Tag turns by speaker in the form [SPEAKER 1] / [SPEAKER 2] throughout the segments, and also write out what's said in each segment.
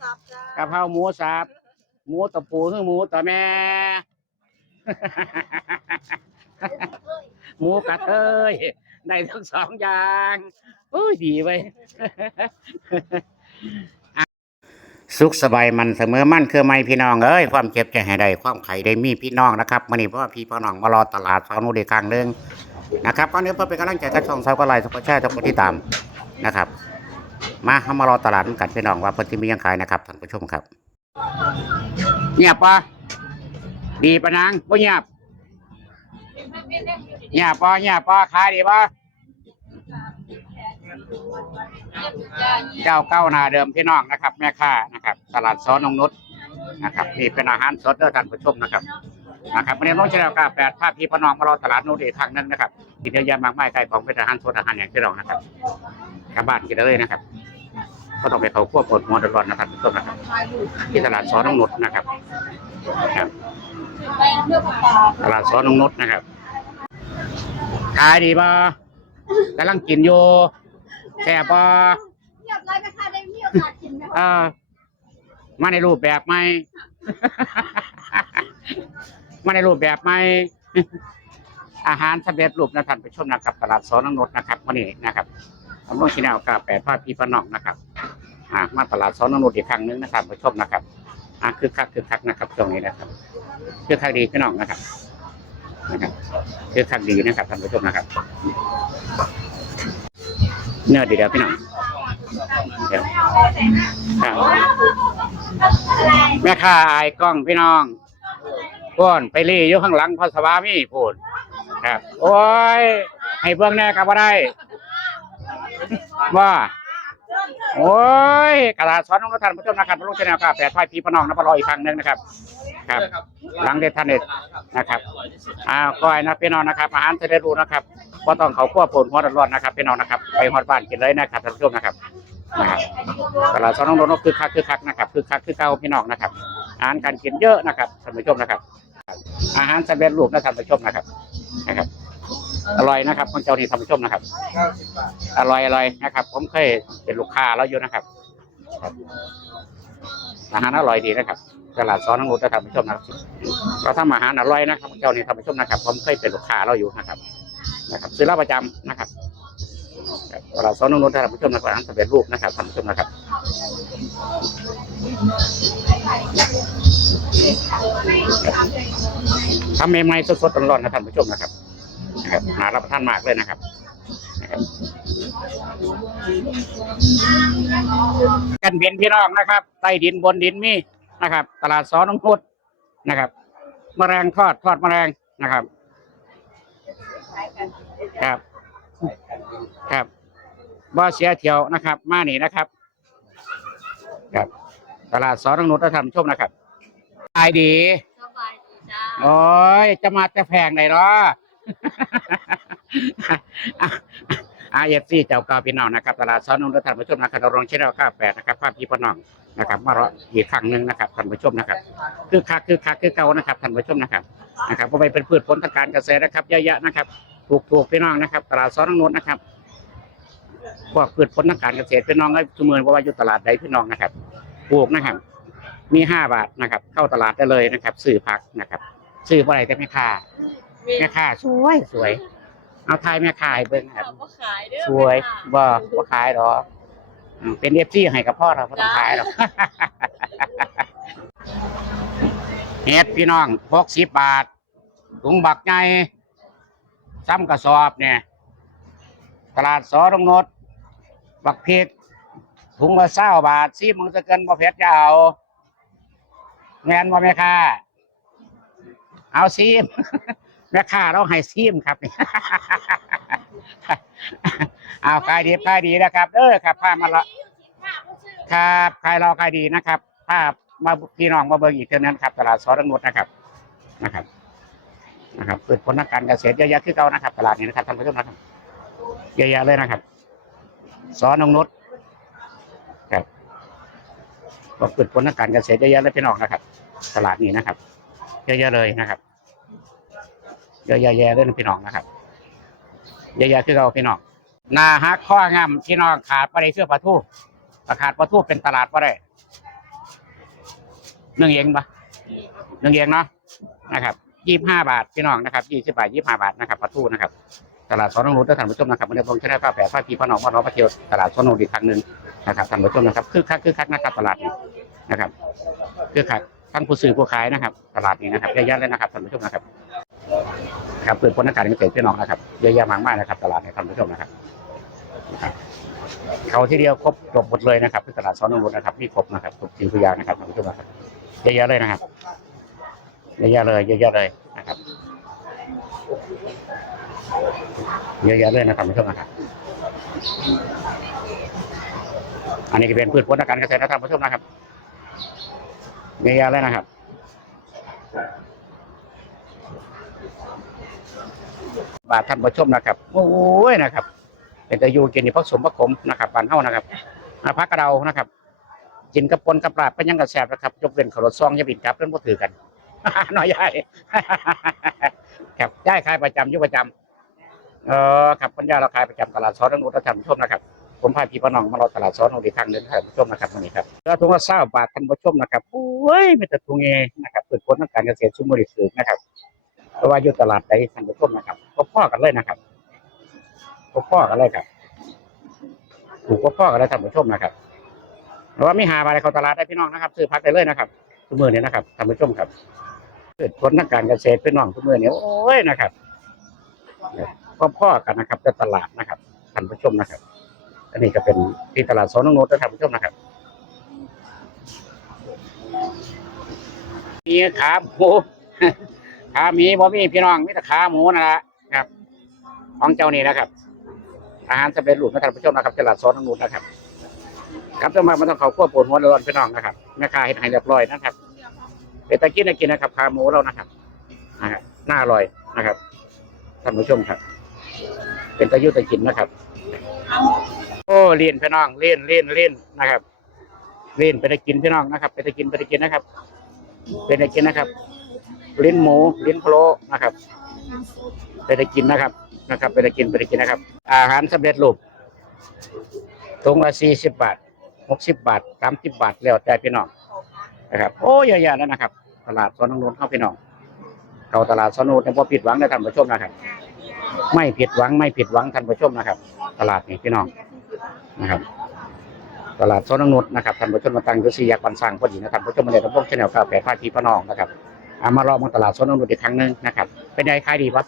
[SPEAKER 1] สับจ้ากะ
[SPEAKER 2] เพราหมูสับหมูตะปูคือหมูตะแม่ หมูกระเทยได้ทั้งสองอย่างโอ้ยดีไว้ยสุขสบายมันเสมอมั่นคือไม่พี่น้องเอ้ยความเจ็บจะให้ได้ความไข่ได้มีพี่น้องนะครับมื่อนี้เพราะว่าพี่พี่น้องมารอตลาดสาวนุดีกลางเรื่องนะครับก็เนื้อเพื่อเป็นกำลังใจกับช่องสาวก็ไลค์สกแชร์ทุกคนที่ตามนะครับ มาเขามารอตลาดกันพี่น้องว่าเพิ่นที่มียังขายนะครับท่านผู้ชมครับ เงียบปะดีปะนางบ่เงียบเงียบปะเงียบปะขายดีปะเจ้าเก้านาเดิมพี่น้องนะครับ แม่ค้านะครับ ตลาดซ้อนนงนุชนะครับนี่เป็นอาหารสดเด้อท่านผู้ชมนะครับนะครับวันนี้น้องเชลกาแปดภาพพี่พี่น้องมารอตลาดโน้นอีกครั้นนะครับกินเยอะแยะมากมายใครของเป็นอาหารสดอาหารอย่างที่เรานะครับ กลับบ้านกินได้เลยนะครับก็ต้องไปเขาควบปวดหัวร้อนๆนะครับท่านผู้ชมนะครับที่ตลาดซ้อนนงนุชนะครับครับ
[SPEAKER 1] แป้งเลือกปลา
[SPEAKER 2] ตลาดซ้อนนงนุชนะครับขายดีป่ะกำลังกินอยู่แซ่บป่ะ
[SPEAKER 1] เงียบไรไหมคะได้มีโอกาสกินไหมคะ
[SPEAKER 2] เออมาในรูปแบบไหมมาในรูปแบบไหมอาหารสำเร็จรูปนะท่านผู้ชมนะครับตลาดซ้อนนงนุชนะครับวันนี้นะครับ ผมต้องชิแนวกาแปดภาพพี่พน้องนะครับอ่ามาตลาดซ้อนนงนุชอีกครั้งหนึงนะครับผู้ชมนะครับอ่าคือคักคือคักนะครับตรงนี้นะครับคือคักดีพี่น้องนะครับนะครับคือคักดีนะครับท่านผู้ชมนะครับ เนื้อดีเดียวพี่น้องเดี๋ยวครับแม่ค้าอายกล้องพี่น้องพ่นไปรีอยู่ข้างหลังพระสวามีพูดครับ โอ้ย ให้เบื้องแน่กับว่าได้ ว่า โอ้ยกระดาษซ้อนน้องท่านผู้ชมนะครับลูกชแนลครับแปดไฟพี่พน้องนะพรออีกครั้งหนึ่งนะครับ ครับ หลังเด็ดท่านเด็ดนะครับอ้าวก้อยนะพี่น้องนะครับอาหารเสด็จรูนะครับว่าต้องเขาขั้วปูนหัวร้อนๆนะครับพี่น้องนะครับ ไปฮอดบ้านกินเลยนะครับท่านผู้ชมนะครับนะครับตลาดสอนน้องโดนคือคักคือคักนะครับคือคักคือเก่าพี่น้องนะครับ อาหารการกินเยอะนะครับท่านผู้ชมนะครับ อาหารสำเร็จรูปนะท่านผู้ชมนะครับนะครับ อร่อยนะครับคนเจ้านี่ท่านผู้ชมนะครับ อร่อยอร่อยนะครับ ผมเคยเป็นลูกค้าแล้วอยู่นะครับครับอาหารอร่อยดีนะครับตลาดซ้อนน้องนุชนะครับท่านผู้ชมนะครับเราทำอาหารอร่อยนะครับเจ้านี่ท่านผู้ชมนะครับ ผมเคยเป็นลูกค้าเราอยู่นะครับ นะครับ ซื้อเหล้าประจำนะครับครับตลาดซ้อนน้องนุชท่านผู้ชมนะครับอาหารสำเร็จรูปนะครับท่านผู้ชมนะครับทำใหม่ๆสดๆร้อนๆนะท่านผู้ชมนะครับ นะครับน่ารับประทานมากเลยนะครับนะครับกันเบียนพี่น้องนะครับใต้ดินบนดินมีนะครับ ตลาดสอนองพุดนะครับมแมลงทอดทอดแมลงนะครับ ครับครับบ่เสียเที่ยวนะครับ มานี่นะครับ ครับ ตลาดสอนองนุชท่านผู้ชมนะครับขายดี
[SPEAKER 1] สบายดีจ้า
[SPEAKER 2] โอ้ยจะมาแต่แพงไหนหรอ อาเอฟซีเจ้าเก่าพี่น้องนะครับตลาดซ้อนนุ่นท่านผู้ชมนะครับเราลองเช็คเอาค่าแปดนะครับภาพพี่พี่น้องนะครับมารออีกครั้งหนึ่งนะครับท่านผู้ชมนะครับ คือคักคือคักคือเก่านะครับท่านผู้ชมนะครับนะครับเพราะไปเป็นพืชผลทางการเกษตรนะครับเยอะๆนะครับถูกถูกพี่น้องนะครับ ตลาดซ้อนนุ่นนะครับพวกพืชผลทางการเกษตรพี่น้องก็สมือว่าอยู่ตลาดใดพี่น้องนะครับปลูกนะครับมีห้าบาทนะครับ เข้าตลาดได้เลยนะครับ ซื้อผักนะครับ ซื้อเมื่อไรแต่แม่ค้า แม่ค้าสวยสวย เอาทายแม่ค้าให้เบิ่งครับ
[SPEAKER 1] ก็ขายเด้อ
[SPEAKER 2] สวยบ่บ่ขายหรอกอืมเป็นเอฟซีให้กับพ่อเราบ่ต้องขายหรอก เฮ็ดพี่น้องหกสิบบาทถุงบักใหญ่ซ้ำกระสอบเนี่ย ตลาดสอรงนด บักพริกถุงละเศร้าบาทซีมึงจะเกินบ่เผ็ดจะเอาแม่นบ่แม่ค้าเอาซีม แม่ค้าเราให้ซีมครับเอาขายดีขายดีนะครับเออครับพามาละครับขายเราขายดีนะครับภาพมาพี่น้องมาเบิ่งอีกเท่านั้นครับตลาดสอรังนุดนะครับนะครับ นะครับเปิดผลทางการเกษตรเยอะแยะคือเก่านะครับ ตลาดนี้นะครับท่านผู้ชมนะครับเยอะแยะเลยนะครับสอนงนุชครับก็เปิดผลทางการเกษตรเยอะแยะเลยพี่น้องนะครับ ตลาดนี้นะครับ เยอะแยะเลยนะครับ เยอะแยะๆเลยนะพี่น้องนะครับเยอะแยะคือเราพี่น้องนาฮักข้องามพี่น้องขาดปลาได้เสื้อปลาทูถ้าขาดปลาทูเป็นตลาดปลาได้หนึ่งเองปะหนึ่งเองเนาะนะครับยี่ห้าบาทพี่น้องนะครับยี่สิบบาทยี่ห้าบาทนะครับปลาทูนะครับตลาดสอนนุชท่านผู้ชมนะครับวันนี้ผมชนะข้าวแผ่ผ้าพีพระนองพระน้องพระเทียวตลาดสอนนุชอีกครั้งหนึ่งนะครับท่านผู้ชมนะครับคือคักคือคักนะครับตลาดนี้นะครับคือคักทั้งผู้ซื้อผู้ขายนะครับ ตลาดนี้นะครับเยอะแยะเลยนะครับท่านผู้ชมนะครับ ครับเปิดผลอากาศเกษตรพี่น้องนะครับเยอะแยะมากมายนะครับ ตลาดในท่านผู้ชมนะครับนะครับ เขาที่เดียวครบจบหมดเลยนะครับที่ตลาดสอนนุนะครับมีครบนะครับครบสิ่งทุกอย่างนะครับท่านผู้ชมนะครับเยอะแยะเลยนะครับเยอะแยะเลยเยอะแยะเลยนะครับเยอะแยะเลยนะครับท่านผู้ชมนะครับอันนี้ก็เป็นพืชผลทางการเกษตรนะท่านผู้ชมนะครับเยอะแยะเลยนะครับ บาทท่านผู้ชมนะครับ โอ้ยนะครับ เป็นต่อยู่กินนี่พักสมพักขมนะครับปานเฮานะครับอาพักกระเดานะครับกินกับปนกับปลาบเป็ยังกับแสบนะครับยกเว้นขรถซองยาบินกลับเรื่องบ่ถือกันน้อยใหญ่ครับย้ขายประจำยู่ประจำเออครับปัญญาเราขายประจำตลาดซอสนุชท่านผู้ชมนะครับผมพาพี่พน้องมาเราตลาดซอสนุชอีกครั้งหนึงท่านผู้ชมนะครับวันนี้ครับแล้วถุงละเศร้าบาทท่านผู้ชมนะครับโอ้ยไม่แต่ถุงเงนะครับเปิดผลทางการเกษตรชุมบริสุทธิ์นะครับ เพราะว่าอยู่ตลาดใดท่านผู้ชมนะครับก็พ่อกันเลยนะครับก็พ่อกันเลยครับถูกก็พ่อกันเลยท่านผู้ชมนะครับเพราะว่าไมีหาบาทเขาตลาดได้พี่น้องนะครับ ซื้อพักได้เลยนะครับทุกมือเนี้นะครับท่านผู้ชมครับเปิดผลทางการเกษตรพี่น้องทุกมือเนี้โอ้ยนะครับก็พ่อกันนะครับในตลาดนะครับท่านผู้ชมนะครับ อันนี้ก็เป็นที่ตลาดสอนงโนตท่านผู้ชมนะครับมีขาหมู ขาหมีบ่มีพี่น้องมีแต่ขาหมูนั่นแหละครับ ของเจ้านี่นะครับ อาหารสำเร็จรูปนะท่านผู้ชมนะครับตลาดสอนงโนตนะครับ ครับจะมามันต้องเขาควบปวดหัวร้อนพี่น้องนะครับแม่ค้าเห็นให้เรียบร้อยนะครับเป็นตะกี้นะกินนะครับขาหมูเรานะครับนะครับน่าอร่อยนะครับท่านผู้ชมครับ เป็นตะยุตะกินนะครับ โอ้เลียนพี่น้องเลียนเลียนเลียนนะครับ เลียนไปได้กินพี่น้องนะครับ ไปได้กินไปได้กินนะครับ เป็นได้กินนะครับ ลิ้นหมูลิ้นพะโล้นะครับ ไปได้กินนะครับนะครับ ไปได้กินไปได้กินนะครับ อาหารสำเร็จรูปตรงละสี่สิบบาทหกสิบบาทสามสิบบาทแล้วแต่พี่น้องนะครับ โอ้ยยะแล้วนะครับ ตลาดสวนนงนุนเข้าพี่น้องเข้าตลาดสนุนแต่พอผิดหวังนะท่านผู้ชมนะครับ ไม่ผิดหวังไม่ผิดหวังท่านผู้ชมนะครับ ตลาดนี่พี่น้องนะครับตลาดสนุนนะครับท่านผู้ชมมาตั้งอยู่สี่แยกปันสังพอดีนะท่านผู้ชมมาเลยต้องพวกชแนลข้าแปดพาทีพี่น้องนะครับ เอามารอบมาตลาดสนุนอีกครั้งหนึงนะครับ เป็นไงขายดีปะ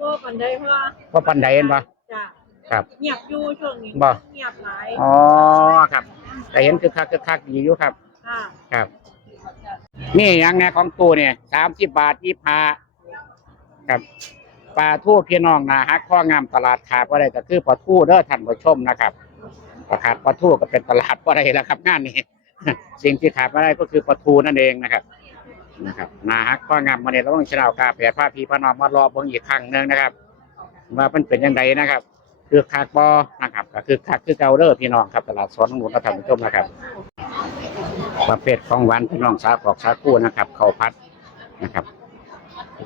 [SPEAKER 1] ก็ปันได้เพราะว่า
[SPEAKER 2] ว่าปันใดเห็นปะ
[SPEAKER 1] จ้ะ
[SPEAKER 2] ครับ
[SPEAKER 1] เงียบอยู่ช่วงนี้
[SPEAKER 2] บ่
[SPEAKER 1] เงียบหลาย
[SPEAKER 2] อ๋อครับ แต่เห็นคือคักคือคักดีอยู่ครับ
[SPEAKER 1] ค่ะ
[SPEAKER 2] ครับ นี่อย่างแนของตู้เนี่ยสามสิบบาทยี่ห้าครับปลาทูพี่น้องนะฮักข้องามตลาดขาดว่าได้ก็คือปลาทูเด้อท่านผู้ชมนะครับราคาปลาทูก็เป็นตลาดว่าได้แล้วครับงานนี้ สิ่งที่ขาดไม่ได้ก็คือปลาทูนั่นเองนะครับ นะครับนาฮักข้องามมาเนี่ยเราต้องชนะกาแผดผ้าพีพระนอมมารอเบิ่งอีกครั้งหนึ่งนะครับว่ามันเป็นยังไงนะครับ คือคากบอนะครับก็คือคักคือเกาเด้อพี่น้องครับตลาดสวนของหนูท่านผู้ชมนะครับประเภทของหวานพี่น้องสาปอกสาคูนะครับเข้าพัดนะครับ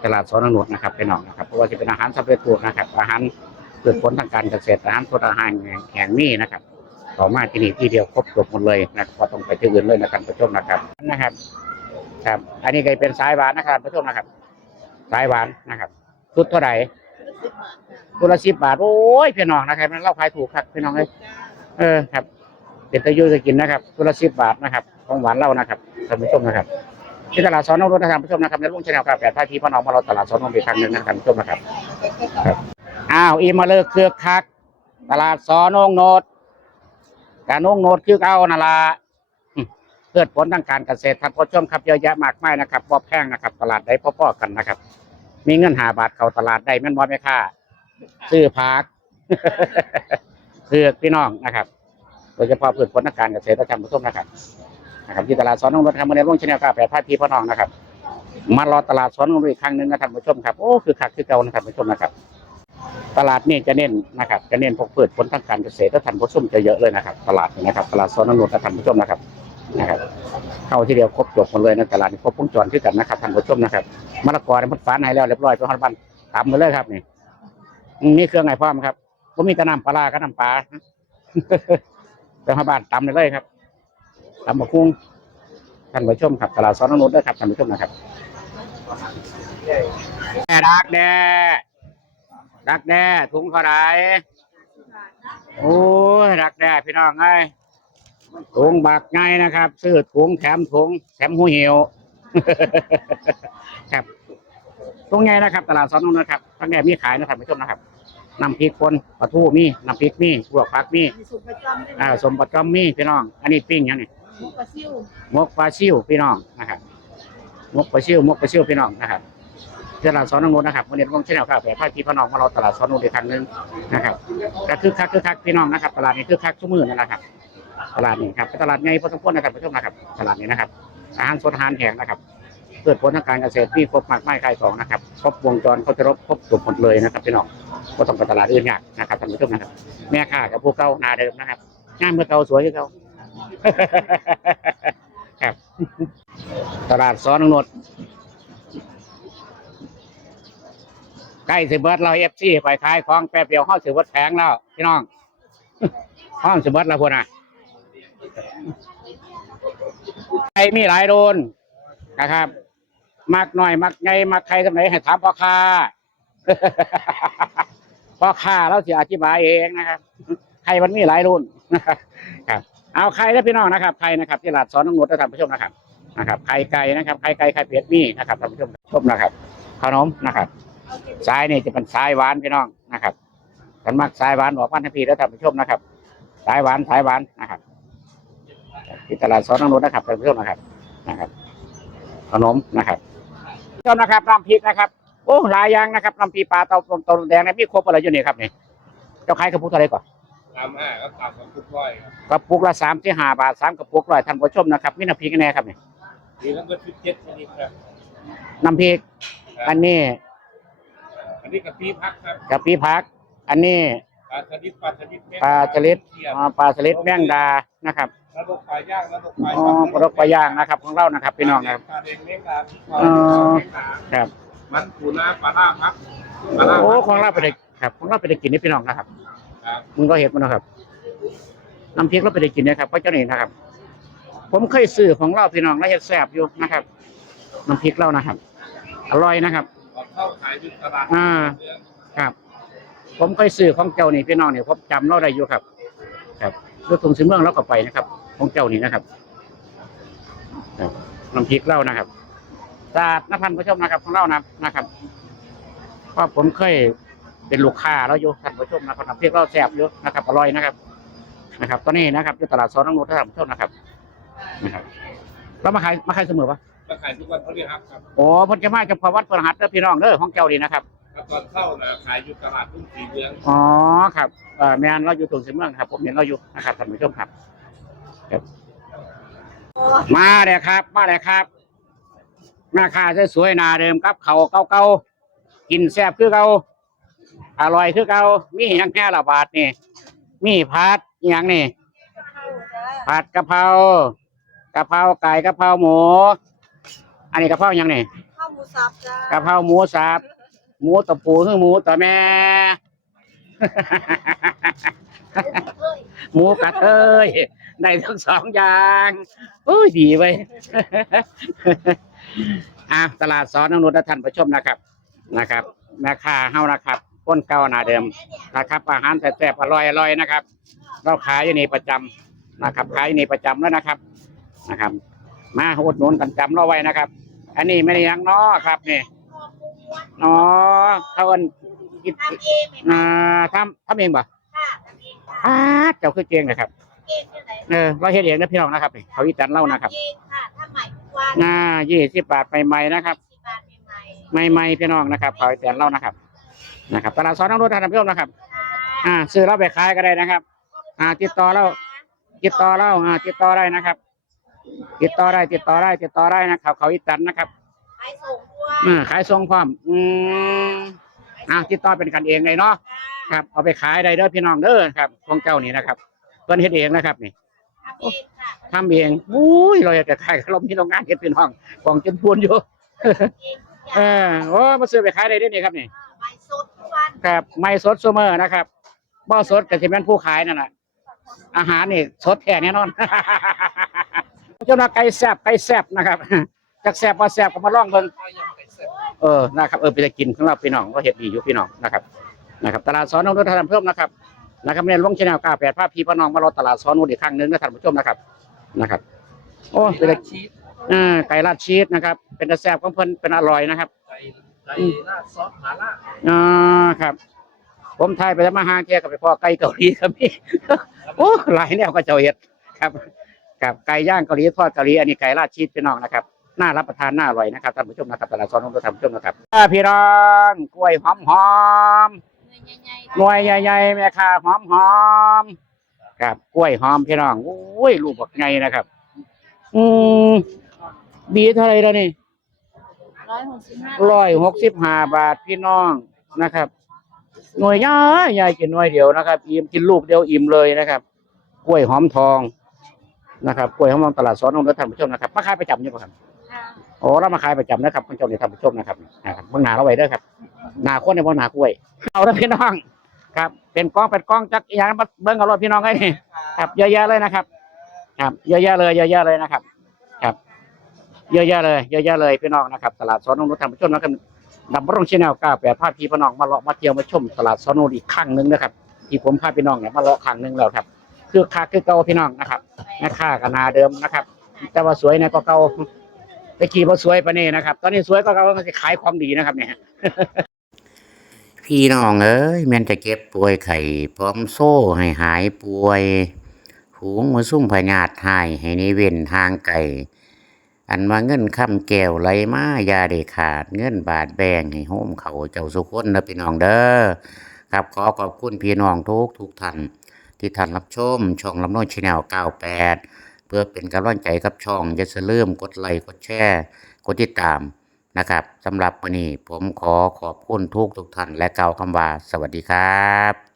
[SPEAKER 2] ตลาดสวนนนุษนะครับพี่น้องนะครับเพราะว่าจะเป็นอาหารสำเร็จรูปนะครับ อาหารพืชผลทางการเกษตรอาหารสดอาหารแห่งนี้นะครับต่อมาที่นี่ที่เดียวครบจบหมดเลยนะครับต้องไปที่อื่นเลยนะครับผู้ชมนะครับนะครับ ครับ อันนี้ก็เป็นสายหวานนะครับผู้ชมนะครับ สายหวานนะครับชุดเท่าไหร่ชุดละสิบบาท โอ้ยพี่น้องนะครับมันเล่าขายถูกครับพี่น้องเลยเออครับเป็นตะยุจะกินนะครับตัวละสิบบาทนะครับ ของหวานเล้านะครับท่านผู้ชมนะครับ ที่ตลาดสอนนงรถนะครับท่านผู้ชมนะครับในรุ่งชาแนลครับแปดท่าทีพ่อน้องมาเราตลาดสอนนงอีกครั้งหนึ่งนะครับท่านผู้ชมนะครับครับอ้าวอีมาเลิกเครือคัก ตลาดสอนงโนดการนงโนดคือเอานาลา เกิดผลทางการเกษตรท่านผู้ชมครับเยอะแยะมากมายนะครับบ่แพงนะครับ ตลาดใดพ่อๆกันนะครับ มีเงินหาบาทเข้าตลาดได้แม่นบ่แม่ค่าซื้อผักเพือกพี่น้องนะครับโดยเฉพาะพืชผลทางการเกษตรและการผสมนะครับนะครับที่ตลาดสอนนงรถครับมาในร่วงชแนลกาแฟพาพี่พ่อน้องนะครับ มารอตลาดสอนนงรถอีกครั้งหนึ่งนะท่านผู้ชมครับโอ้คือคักคือเก่านะท่านผู้ชมนะครับ ตลาดนี่จะเน้นนะครับ จะเน้นพวกพืชผลทางการเกษตรและท่านผู้ชมจะเยอะเลยนะครับ ตลาดนี้นะครับ ตลาดสอนนงรถและท่านผู้ชมนะครับ นะครับเข้าที่เดียวครบจบหมดเลยนะตลาดนี้ครบวงจรคือกันนะครับท่านผู้ชมนะครับมะละกอเนี่ยมันฝาให้แล้วเรียบร้อยเป็นฮอดบันตำมมาเลยครับนี่นี่เครื่องไงพร้อมครับผมมีตะน้ำปลากับน้ำปลาไปหาบ้านตำเลยเลยครับตำบักคุ้งท่านผู้ชมครับตลาดสอนนุชด้วยครับท่านผู้ชมนะครับแม่รักแด้รักแด้ถุงเท่าไรโอ้ยรักแด้พี่น้องไอ้ย ถุงบักไงนะครับ ซื้อถุงแถมถุงแถมหูเหี่ยวครับตรงไงนะครับ ตลาดสอนนุชนะครับทั้งแด้มีขายนะท่านผู้ชมนะครับน้ำพริกคนปลาทูมีน้ำพริกมีลวกผักมี
[SPEAKER 1] มีสุประจำด้วย
[SPEAKER 2] อ่าสมประจอมมีพี่น้อง อันนี้ปิ้งหยังนี่
[SPEAKER 1] มุกปลาซิว
[SPEAKER 2] มกปลาซิวพี่น้องนะครับมกปลาซิวมกปลาซิวพี่น้องนะครับตลาดสอนนงนุชนะครับวันนี้ผมเช่นเดียวกับแบบพี่พี่น้องมาเราตลาดสอนนงนุชอีกครั้งหนึงนะครับก็คือคักคือคักพี่น้องนะครับ ตลาดนี้คือคักทุกมื้อนั่นแหละครับ ตลาดนี้ครับเป็นตลาดใหญ่พอสมควรนะครับผู้ชมนะครับ ตลาดนี้นะครับอาหารสดอาหารแห้งนะครับเกิดผลทางการเกษตรมีครบมากไม่ใครของนะครับครบวงจรเขาจะรบครบจบหมดเลยนะครับพี่น้องก็ต้องไปตลาดอื่นยากนะครับท่านผู้ชมนะครับ แม่ค้ากับผู้เก่านาเดิมนะครับงามเมื่อเก่าสวยคือเก่าครับ ตลาดสอนนงนดใกล้สิเบิร์ดเราเอฟซีไปขายของแป๊บเดียวห้องสิเบิร์ดแพงแล้วพี่น้องห้องสิเบิร์ดแล้วพวกน่ะ ใครมีหลายโดนนะครับ มักหน่อย มักไงมักใครทำไหนให้ถามพ่อค้าพ่อค้าเราสิอธิบายเองนะครับใครมันมีหลายรุ่นครับ เอาไข่แล้วพี่น้องนะครับไข่นะครับ ที่ตลาดสอนน้องนุชท่านผู้ชมนะครับนะครับไข่ไก่นะครับไข่ไก่ไข่เป็ดมีนะครับท่านผู้ชมชมนะครับขนมนะครับสายนี่จะเป็นสายหวานพี่น้องนะครับกันมักสายหวานบอกพันธพีแล้วท่านผู้ชมนะครับ สายหวานสายหวานนะครับ ที่ตลาดสอนน้องนุชนะครับท่านผู้ชมนะครับนะครับ ขนมนะครับชมนะครับน้ำพริกนะครับโอ้หลายอย่างนะครับน้ำพริกปลาเตาต้มเตาแดงเนี่ยมีครบอะไรอยู่นี่ครับนี่เจ้าขายกระปุกเท่าไหรก่อน
[SPEAKER 3] ตามห้าก็ตามกับทุกร้อยครับ
[SPEAKER 2] กระปุกละสามที่ห้าบาทสามกระปุกร้อยท่านผู้ชมนะครับมีน้ำพริกแน่ครับนี่
[SPEAKER 3] มีทั้งหมดสิบเจ็ดชนิดครับ
[SPEAKER 2] น้ำพริก อันนี้
[SPEAKER 3] อันนี้กะปิพักครับ
[SPEAKER 2] กะปิผัก อันนี้
[SPEAKER 3] ปลาสลิดปลาสลิดแม่
[SPEAKER 2] ปลาสลิด
[SPEAKER 3] เทียม
[SPEAKER 2] อ่าปลาสลิดแมงดานะครับ
[SPEAKER 3] ระบบปลาย่างระบบปลา
[SPEAKER 2] อ๋อปลาดกปลาย่างนะครับของเรานะครับพี่น้องนะครับ
[SPEAKER 3] ปลาเด้งเมกาปลา
[SPEAKER 2] อ๋อ
[SPEAKER 3] เมกา
[SPEAKER 2] ครับ
[SPEAKER 3] มันปูนาปลาล่าพักปลาล่า
[SPEAKER 2] โอ้
[SPEAKER 3] พัก
[SPEAKER 2] ของเราไปได้ครับของเราไปได้กินนี่พี่น้องนะครับ
[SPEAKER 3] ครับ
[SPEAKER 2] มึงก็เห็นมันนะครับน้ำพริกเราไปได้กินนะครับเพราะเจ้านี่นะครับ ผมเคยซื้อของเราพี่น้องแล้วเห็ดแซ่บอยู่นะครับน้ำพริกเรานะครับ อร่อยนะครับ
[SPEAKER 3] ออกเข้าขายอยู่ตลาด
[SPEAKER 2] อ่า
[SPEAKER 3] เมือง
[SPEAKER 2] ครับ ผมเคยซื้อของเจ้านี่พี่น้องเนี่ยผมจำเราได้อยู่ครับ ครับรถถุงสีเมืองเราก็ไปนะครับ ของเจ้านี่นะครับครับน้ำพริกเรานะครับสะอาดนะท่านผู้ชมนะครับของเรานะนะครับเพราะผมเคยเป็นลูกค้าเราอยู่ท่านผู้ชมนะครับน้ำพริกเราแซ่บอยู่นะครับอร่อยนะครับ นะครับ ตอนนี้นะครับที่ตลาดซอยน้องนุชท่านผู้ชมนะครับนะครับเรามาขายมาขายเสมอปะ
[SPEAKER 3] มาขายทุกวันพฤหัสครับ
[SPEAKER 2] โอ้เพ้นจะมาเฉพาะวัดพระหัสเด้อพี่น้องเด้อของเจ้านี่นะครับ
[SPEAKER 3] แล้วตอนเข้านะขายอยู่ตลาดทุ่งสีเมือง
[SPEAKER 2] อ๋อครับเอ่อแมนเราอยู่ตรงสิเมืองครับ ผมเห็นเราอยู่นะครับท่านผู้ชมครับ ครับ มาเลยครับ มาเลยครับหน้าค่าสวยๆหนาเดิมครับ เขาเก่าๆกินแซ่บคือเก่าอร่อยคือเก่ามีหยังแค่ละบาทนี่มีผัดอหย่างนี่ผัดกะเพรากะเพราไก่กะเพราหมู อันนี้กะเพราหยังนี่
[SPEAKER 1] ข้าวหมูสับจ้ากะ
[SPEAKER 2] เพราหมูสับหมูตะปูคือหมูตะแม่ หมูกระเทยได้ทั้งสองอย่างโอ้ยดีไว้ยอะตลาดสอนนงนุชและท่านผู้ชมนะครับ นะครับแม่ค้าเฮานะครับก้นเก่าหนาเดิมนะครับอาหารแซ่บๆอร่อยอร่อยนะครับ เราขายอยู่นี่ประจำนะครับ ขายอยู่นี่ประจำแล้วนะครับนะครับ มาอุดหนุนกันจำเราไว้นะครับ อันนี้ไม่ได้ยังน้อครับนี่อ๋อเขาเอิน กิน
[SPEAKER 1] ทำเองไหม
[SPEAKER 2] อ่าทำทำเองป่ะ
[SPEAKER 1] ค่ะทำเองค่ะ
[SPEAKER 2] อ่าเจ้าคือเก่งนะครับ
[SPEAKER 1] เองที่ไหน
[SPEAKER 2] เออเราเฮ็ดเองนะพี่น้องนะครับนี่เขาอีตันเล่านะครับ
[SPEAKER 1] ทำเองค่ะถ้าใหม่ทุกวัน
[SPEAKER 2] อ่ายี่สิบบาทใหม่ๆนะครับ
[SPEAKER 1] สิบบาทใหม่
[SPEAKER 2] ใหม่ๆพี่น้องนะครับเขาอีตันเล่านะครับ นะครับตลาดสอนน้องรถท่านผู้ชมนะครับ
[SPEAKER 1] ๆ
[SPEAKER 2] อ่าซื้อเราไปขายก็ได้นะครับ อ่าติดต่อเรา ติดต่อเราอ่าติดต่อได้นะครับ ติดต่อได้ติดต่อได้ติดต่อได้นะครับ เขาอีตันนะครับ
[SPEAKER 1] ขายส่งด้วย
[SPEAKER 2] อืมขายทรงพร้อมอืม อ่าติดต่อเป็นกันเองเลยเนาะครับเอาไปขายได้เด้อพี่น้องเด้อครับของเจ้านี่นะครับเพิ่นเฮ็ดเองนะครับนี่
[SPEAKER 1] ทำเองค่ะ
[SPEAKER 2] ทำเองอุ้ยเราอยากจะขายเรามีโรงงานเฮ็ดพี่น้องของจนพูนอยู่
[SPEAKER 1] เองทุกอ
[SPEAKER 2] เอย่างอโอ้มาซื้อไปขายได้เด้อนี่ครับนี่
[SPEAKER 1] ใหม่สดทุกวัน
[SPEAKER 2] ครับไม่สดเสมอนะครับบ่สดก็สิแม่นผู้ขายนั่นน่ะอาหารนี่สดแท้แน่นอนเจ้านาไก่แซบไก่แซบนะครับจากแซบมาแซบก็มาลองเบิ่ง เออนะครับเออไปจะกินของเราพี่น้องก็เห็ดดีอยู่พี่น้องนะครับนะครับตลาดสอนนท์ท่านเพิ่มนะครับนะครับเนี่ยลงชแนลกาแปดภาพพี่พี่น้องมารอตลาดสอนนท์อีกครั้งหนึงนะท่านผู้ชมนะครับนะครับ โอ้เป็นชีสอ่าไก่ราดชีสนะครับ เป็นกระแซบของเพิ่นเป็นอร่อยนะครับ
[SPEAKER 3] ไก่ไก่ราดซอสหม่าล่า
[SPEAKER 2] อ่าครับ ผมไทยไปแล้วมาหาแกกับไปพ่อไก่เกาหลีครับพี่โอ้หลายแนวก็เจ้าเห็ดครับครับไก่ย่างเกาหลีทอดเกาหลีอันนี้ไก่ราดชีสพี่น้องนะครับ น่ารับประทานน่าอร่อยนะครับท่านผู้ชมนะครับตลาดซอนนท์ท่านผู้ชมนะครับอ่าพี่น้องกล้วยหอมหอมๆหน่วยใหญ่ๆแม่ค้าหอมหอมๆครับกล้วยหอมพี่น้องโอ้ยลูกบักไงนะครับ อืมบีเท่าไหรแล้วนี่
[SPEAKER 1] ร้อยหกสิบห้า
[SPEAKER 2] ร้อยหกสิบห้าบาทพี่น้องนะครับ หน่วยใหญ่ใหญ่กินหน่วยเดียวนะครับ อิ่มกินลูกเดียวอิ่มเลยนะครับกล้วยหอมทองนะครับกล้วยหอมทองตลาดสอนนท์ท่านผู้ชมนะครับมาขายประจำอยู่ปะครับ โอ้เรามาขายประจำนะครับคุณเจ้าเนี่ยท่านผู้ชมนะครับนะครับเบื้องหน้าเราไว้เด้อครับหน้าคนในบ่หน้ากล้วย เอาละพี่น้องครับ เป็นกล้องเป็นกล้องจักรยานมาเบิ้งเอารถพี่น้องไอ้นี่ครับเยอะแยะเลยนะครับ ครับเยอะแยะเลยเยอะแยะเลยนะครับ ครับ เยอะแยะเลยเยอะแยะเลยพี่น้องนะครับตลาดสอนนท์ท่านผู้ชมนะครับดำรงชแนลก้าแปดพาพพี่พี่น้องมาเลาะมาเที่ยวมาชมตลาดสอนนท์อีกครั้งหนึ่งนะครับที่ผมพาพี่น้องเนี่ยมาเลาะครั้งหนึ่งแล้วครับคือคาคือเก่าพี่น้องนะครับแม่ค้ากับนาเดิมนะครับ แต่ว่าสวยเนี่ยก็เก่า ตะกี้บ่สวยปานนี้นะครับ ตอนนี้สวยก็เขาก็สิขายความดีนะครับเนี่ยพี่น้องเอ้ยแม่นจะเก็บป่วยไข่พร้อมโซ่ให้หายป่วยหูงมาซุ่มพญาตหายให้ในเว้นทางไก่อันว่าเงินคำแก้วไหลมายาได้ขาด เงินบาทแบงให้โฮมเขาเจ้าสุคนนะพี่น้องเด้อครับขอขอบคุณพี่น้องทุกทุกท่านที่ท่านรับชมช่องลำน้นชแนล98 เพื่อเป็นกำลังใจกับช่องอย่าลืมกดไลค์กดแชร์กดติดตามนะครับสำหรับวันนี้ผมขอขอบคุณทุกทุกท่านและกล่าวคำว่าสวัสดีครับ